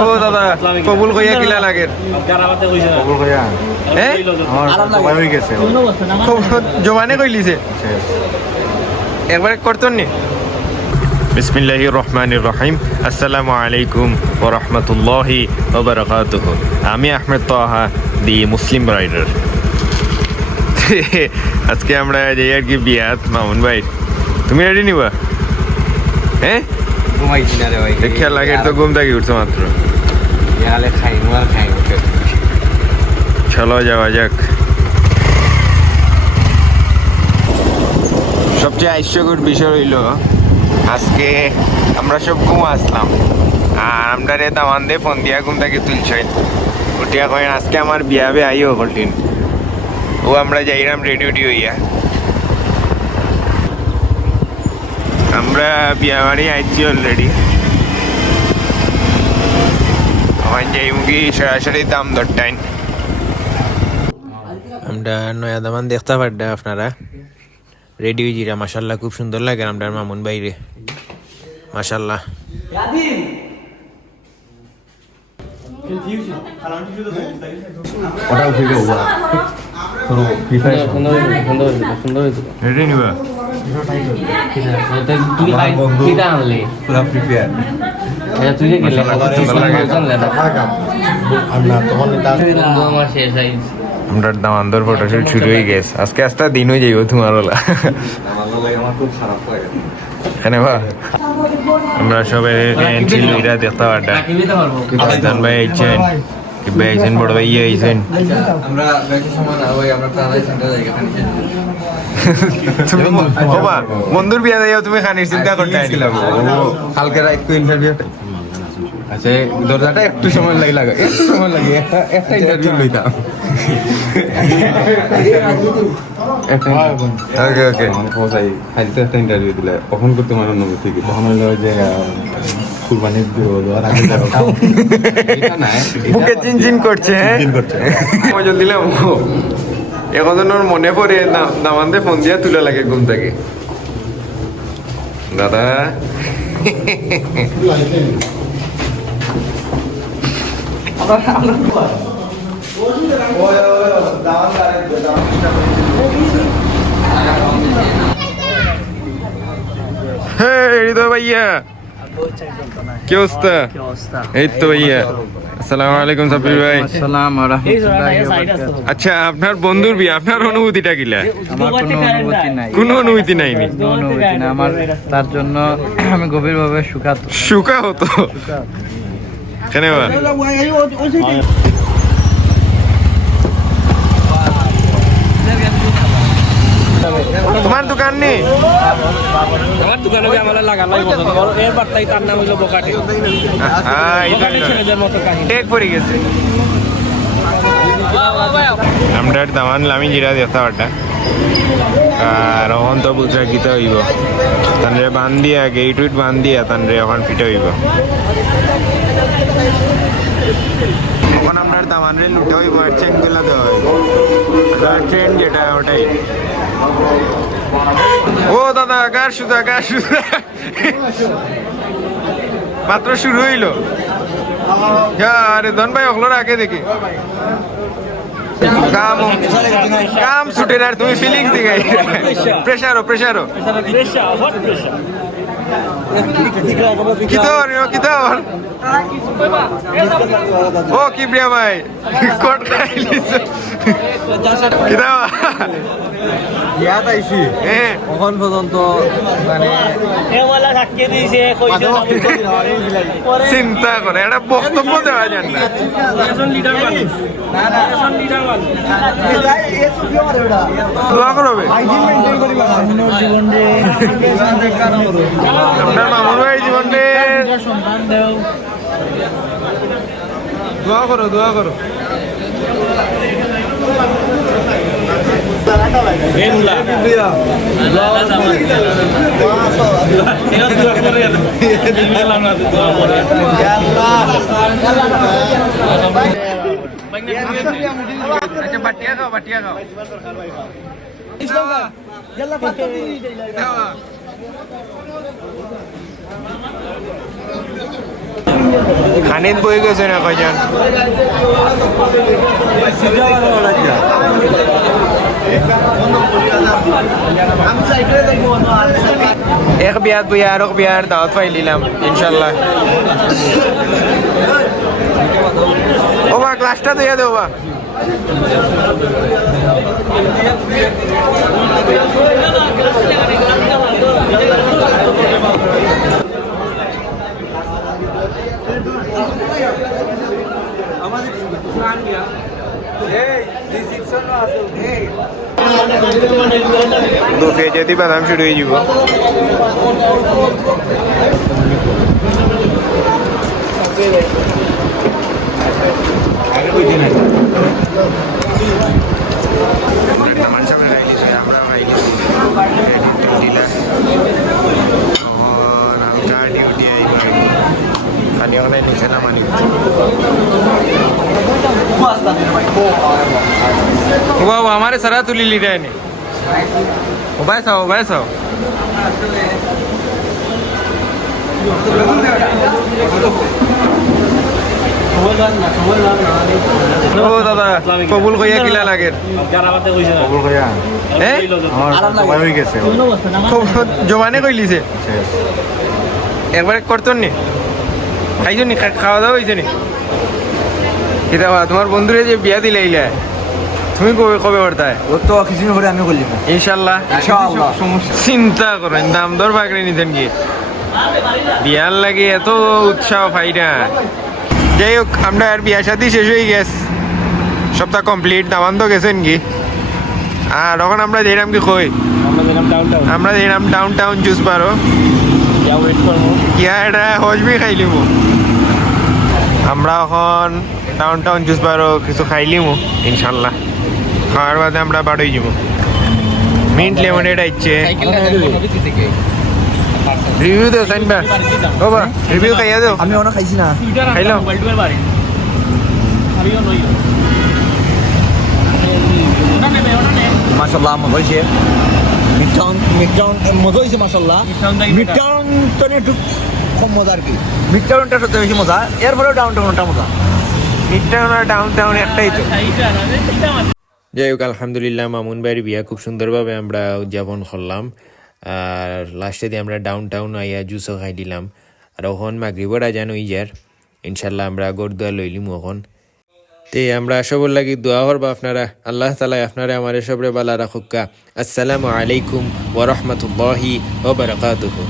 ও দাদা কবুল কইয়া কিলা লাগে কবুল কইয়া হ্যাঁ আমার সবাই হয়ে গেছে জবানে কইলিছে একবার করতেন নি বিসমিল্লাহির রহমানির রহিম আসসালামু আলাইকুম ওয়া রাহমাতুল্লাহি ওয়া বারাকাতুহু আমি আহমেদ তাহা দি মুসলিম রাইডার আজকে আমরা যাই আর কি বিয়াত মামুন ভাই তুমি রেডি নিবা হ্যাঁ ঘুমাইছি না রে ভাই খেয়াল লাগে তো ঘুম থেকে উঠছো মাত্র ইয়ালে খাই চলো যাওয়া যাক সবচেয়ে হাস্যকর বিষয় হইল আজকে আমরা সব ঘুম আসলাম আর আমরা রে দামান দিয়ে ফোন দিয়া ঘুম থেকে তুলছই উঠিয়া কয়েন আজকে আমার বিয়া বে আইও কঠিন ও আমরা যাইরাম রেডি উডি হইয়া আমরা বিয়া বাড়ি আইছি অলরেডি এখন যাই মুগি সরাসরি দাম দরটাইন আমরা নয়া দামান দেখতে পারডা আপনারা রেডি হয়ে জিরা মাশাল্লাহ খুব সুন্দর লাগে আমরা মামুন বাইরে মাশাল্লাহ ওটাও ফিরে ওয়া পুরো ফিফা সুন্দর রেডি নিবা তুই কিটা আনলি পুরো প্রিপেয়ার তুই যে গেলে আমরা তখন আমার শেষ সাইজ আমরা দামান্দর ফটোশুট শুরু হয়ে গেছে আজকে আস্তে দিন হয়ে যাইব তোমার ওলা আমার খুব খারাপ লাগে এখানে বা আমরা সবাই ছিল এরা দেখতে পারটা দান ভাই আইছেন কি ভাই আইছেন বড় ভাই আইছেন আমরা ব্যাকের সময় না ওই আমরা প্রাণাই সেন্টার জায়গা খানিছে তুমি বাবা বন্ধুর বিয়া যাইও তুমি খানির চিন্তা করতে ছিলাম কালকে একটু ইন্টারভিউ আচ্ছা দরজাটা একটু সময় লাগে একটা ইন্টারভিউ লইতাম ওকে ওকে পৌঁছাই খাইতে একটা ইন্টারভিউ দিলে কখন করতে আমার অনুমতি কি তখন হইলো যে কুরবানির দেওয়ার আগে বুকে চিনচিন করছে হ্যাঁ মজা দিলাম এখন ওর মনে পড়ে দামানতে ফোন দিয়া তুলে লাগে ঘুম থেকে দাদা হৃদয় ভাইয়া কি অবস্থা এই তো ভাইয়া আসসালামু আলাইকুম সাব্বির ভাই আসসালামু আলাইকুম আচ্ছা আপনার বন্ধুর বিয়ে আপনার অনুভূতিটা কিলা আমার কোনো অনুভূতি নাই কোনো অনুভূতি নাইনি অনুভূতি না আমার তার জন্য আমি গভীরভাবে সুখা হতো কেন বা তোমার দোকান নেই আমার দোকানে আমার লাগানো এর বার্তাই তার নাম হইলো বকাটি ছেলেদের মতো কাহিনী টেক পড়ে গেছে আমরা দামান লামি জিরা দেখতে পারটা আর এখন তো বুঝরা গীতা হইব তানরে বান্ধিয়া গেট উইট বান্ধিয়া তানরে এখন ফিটে হইব এখন আমরা দামানরে লুটে হইব আর চেক দিলা দেওয়া হইব ট্রেন যেটা ওটাই ও দাদা গার সুদা মাত্র শুরু হইলো আরে ধন ভাই ওগুলোর আগে দেখি কাম ছুটে আর তুমি ফিলিংস দিগাই প্রেশারও কিতর ও কি প্রিয়া ভাই কোট খাইলিস কিতা ইয়াত আইছি এখন পর্যন্ত মানে চিন্তা করে একটা বক্তব্য দেওয়া যান না দোয়া করবে আপনার মামুন ভাই জীবনে দোয়া করো বাটিয়া খাও খানিত বই গেছে না কয়জন এক বিয়াত বই আর এক বিয়ার দাওয়াত পাই নিলাম ইনশাল্লাহ ও বা ক্লাসটা দিয়ে দেবো বা দুঃখে যদি বাদাম শুরু হয়ে যাব খালি ওখানে নিচে নামানি বাবা हमारे सरा तुली ली रहे ने ओ भाई साहब ও দাদা কবুল কইয়া কিলা লাগে কবুল কইয়া হ্যাঁ আমার সবাই হয়ে গেছে জমানে কইলিছে একবারে করতন নি খাইছো নি খাওয়া দাওয়া হয়েছে নি কিতা তোমার বন্ধুরে যে বিয়া দিলে আইলা তুমি কবে কবে করতায় ও তো কিছুদিন পরে আমি করলাম ইনশাল্লাহ সমস্যা চিন্তা করেন দাম দর বাগড়ে নিতেন কি বিয়ার লাগে এত উৎসাহ পাই না যাই হোক আমরা আর বিয়া শাদি শেষ হয়ে গেছে সপ্তাহ কমপ্লিট দামান তো গেছেন কি আর তখন আমরা যেরাম কি কই আমরা যেরাম ডাউন টাউন জুস পারো এটা হজবি খাইলিম আমরা এখন টাউন টাউন জুস পারো কিছু খাইলিম ইনশাল্লাহ খাওয়ার বাদে আমরা বাড়ই যাব মিন্ট লেমনেড আইছে রিভিউ দেও সাইনবা ও বা রিভিউ খাইয়া দেও আমি অনেক খাইছি না খাইলাম মাশাআল্লাহ মজা হয়েছে মিডটাউন মজা হয়েছে মাশাআল্লাহ মিডটাউন তো একটু কম মজা আর কি মিডটাউনটা সত্যি বেশি মজা এরপরেও ডাউন টাউনটা মজা মিডটাউন আর ডাউন টাউন একটাই তো যাই হোক আলহামদুলিল্লাহ মামুন ভাইয়ের বিয়া খুব সুন্দরভাবে আমরা উদযাপন করলাম আর লাস্টে দিয়ে আমরা ডাউন টাউন আইয়া জুসও খাই দিলাম আর ওখন মাগরিবর আজান হই যার ইনশাল্লাহ আমরা গরদুয়া লইলিম ওখন তে আমরা সবর লাগি দোয়া করবা আপনারা আল্লাহ তাআলা আপনারা আমারে সবরে বালা রাখুকা আসসালামু আলাইকুম ওয়া রাহমাতুল্লাহি ওয়া বারাকাতুহু।